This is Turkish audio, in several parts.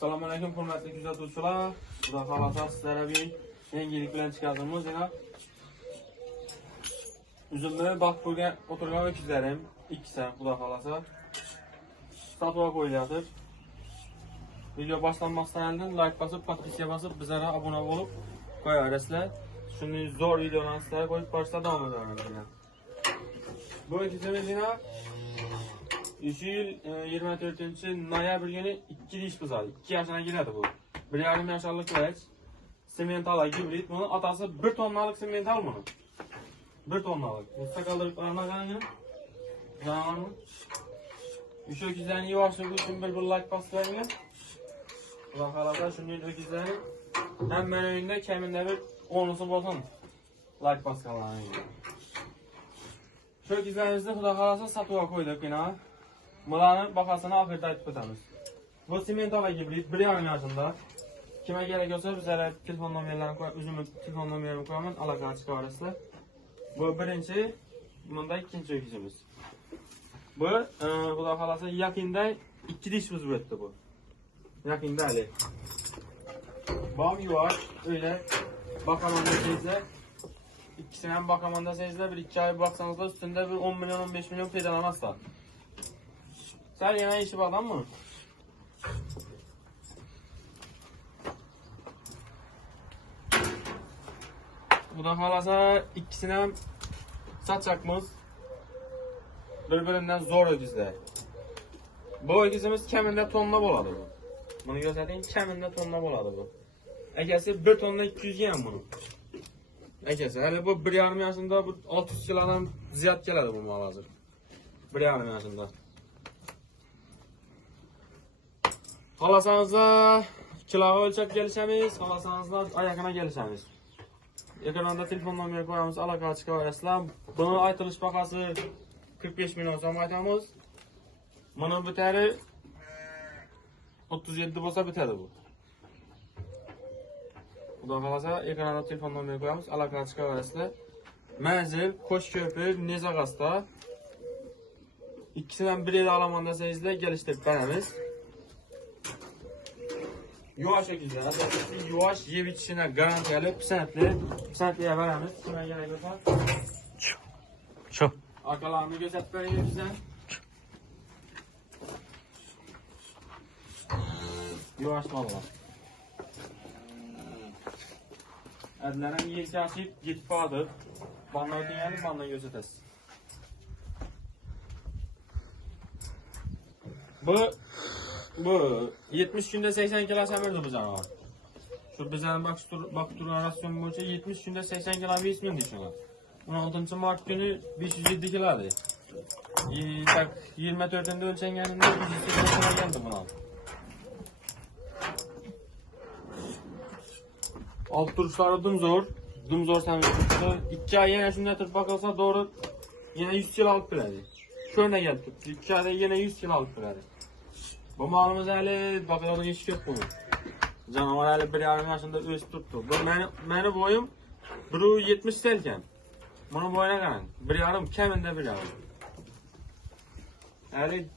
Selamünaleyküm hürmetli kuzatuvchilar. Xudo xolasa sizlarga bir yangilik bilan chiqardimiz. Yana uzumni baq bo'lgan o'tirgan o'kizlarim ikkisi xudo xolasa sotib qo'yiladir. Video boshlanmasdan oldin like bosib, podpiska bosib, bizlarga obuna bo'lib qo'yasizlar. Shunday zo'r videolarni sizlarga qo'yib borishda davom etamiz. Bu o'kizimiz yana Şu yıl 24 noyabr günü 2 diş buzadi. 2 yaşına giradi bu. 1,5 yaşarlık kılıç. Simental hibrit. Bunun atası 1 tonnalık simental bunu. 1 tonnalık. Bu sakallıklarına kanka. Zaman mı? Şu öküzlerini yavaşlık için bir like paslayın. Ulan kalada şunun öküzlerini hemen önünde keminde bir 10'lusu bozun. Like paslayın. Şu öküzlerimizi xudo xolasa satığa koyduk yine. Bunların bakasını ahirde aytıp ötemiz. Bu simental hibrit 1,5 yaşında. Kime gerek olsa bizlere telefon numarlarını koyup, üzümün telefon numarlarını koyup alakalı çıkarırızlar. Bu birinci, bunda ikinci öküzümüz. Bu, xudo xolasa yakında 2 dişimiz üretti bu. Yakında Ali. Bağım yuvar, öyle bakamanda seyizler. İkisinden bakamanda seyizler, bir 2 ay baksanız da üstünde bir 10 milyon 15 milyon faydalanmazsa. Sen yana işi adam mı? Bu da halasa ikisine satacakmız. Birbirinden zor öküzler. Bu öküzümüz keminde tonla boladı bu. Bunu göstereyim, keminde tonla boladı bu. Ekesi 1 tonla 200 yen bunu. Ekesi, hele bu 1,5 yaşında bu 600 kilodan ziyad geledi bu mal hazır. 1,5 yaşında. Xalasanızda kiloga ölçep gelişemiz, xalasanızda ayakına gelişemiz. Ekranda telefon numarayı koyamız, alakalı çıkarırsınlar. Bunun aytılış bakası 45 milyon so'm aytamiz. Bunun biteri 37 bo'lsa bitadi bu. Xudo xolasa ekranda telefon numarayı koyamız, alakalı çıkarırsınlar. Manzil, Qo'shko'pir, Nezag'asta. İkisinden biri de alamanda seyizler geliştirip beramiz. Yuvaş öküzler, asosiy yuvaş yeb ichishini garantiyali pisandliga beramiz. Shunga kerak bo'lsa. Shu. Akalarni ko'rsatib bering bizdan. Yuvaş mallar. Adlarim yelka açıp yetib qoldi. Bandan o'tganini bandan ko'rsatasiz. Bu 70 günde 80 kilo semirdi bu canavar. Şu bizden bak turgan rasyon boyunca 70 günde 80 kilo bir ismin düşünün. 16 Mart günü 507 kiloydı. 24'ünde ölçengeninde 108 kilo geldi buna. Alt duruşları dumzor semirdi. 2 ay yine şunda tırp bakılsa doğru yine 100 kilo alıp verdi. Şöyle geldi. 2 ayda yine 100 kilo alıp verdi. Bu malımız hali bakalım iş yok bunun. Canavar hali 1,5 yaşında öz tuttu. Benim boyum 1,70 selken. Bunun boyuna karan. 1,5 keminde 1,5. Hali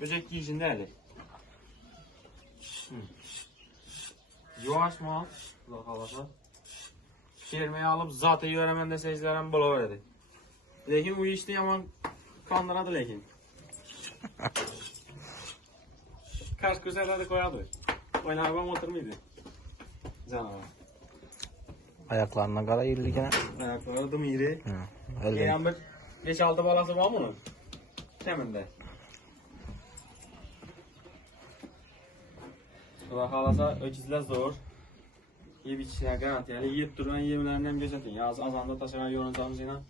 öcek yiyişinde hali. Yuvaş mal. Bakalasa. Kermeyi alıp zaten yöremende seyircilerim bulaverdi. Lekin bu işte yaman kandıradı lekin. Kaç güzelleri koyadı. Oynarban oturmaydı. Canavar. Ayaklarına qara yirligine. Ayakları dım iri. Elbette. Yani bir 5-6 balası var mı onun? Keminde. Xudo xolasa öküzler zor. Yeb içine garantiyali yeb turgan yemlerini ham ko'rsating. Azanda tashlagan yo'rinchamiz yana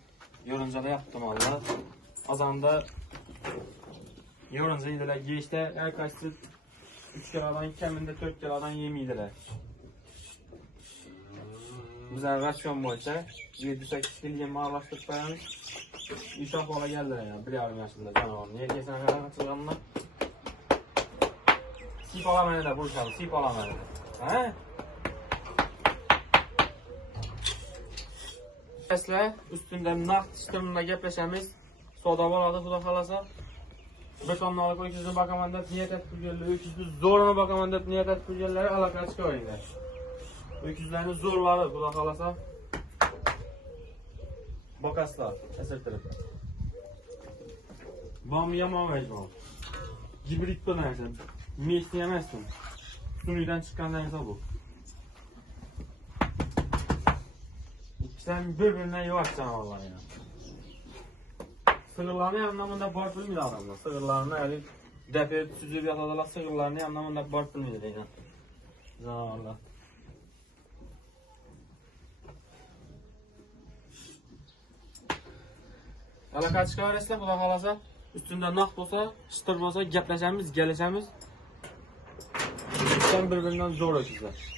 yo'rinchada yaptım valla. Azanda yo'rincha yedilar. Yeyishda herkesi 3 kilodan keminde 4 kilodan yemiydiler. Bizler rasyon boyunca 7-8 kilo yem ağırlaştırıp koyarız. Uşaq bola geldiler yani 1,5 yaşında canavar. Niye kesene kadar açılganlar? Sip alamaydı da bu uşağı, sip alamaydı. He? Üstünde nakt sisteminde gepleşemiz. Soda boladı, xudo xolasa. Betonlarlık öküzünü bakaman deb niyet etib yurganlar, öküzni zo'rini bakaman deb niyet etib yurganlar aloqa chiqaveringlar. Öküzlarni zo'rlari, xudo xolasa bakaslar, esirtirib. Bom yomon mezbon. Gibrid bir narsa. Mesni emasdim. Sunuydan chiqqan narsa bu. İkisidan birbirinden yavaş canavarlar ya. Sığırlarını yanına bort bilmeydi adamlar. Sığırlarını yani depe süzüp yatadılar, sığırlarını yanına bort bilmeydi deyken. Canavarlar. Alaka çıkarırsa, Xudo xolasa, üstünde naq olsa, çıtır olsa, gaplaşamiz, geleceğimiz. İkisidan birbirinden zor öküzler.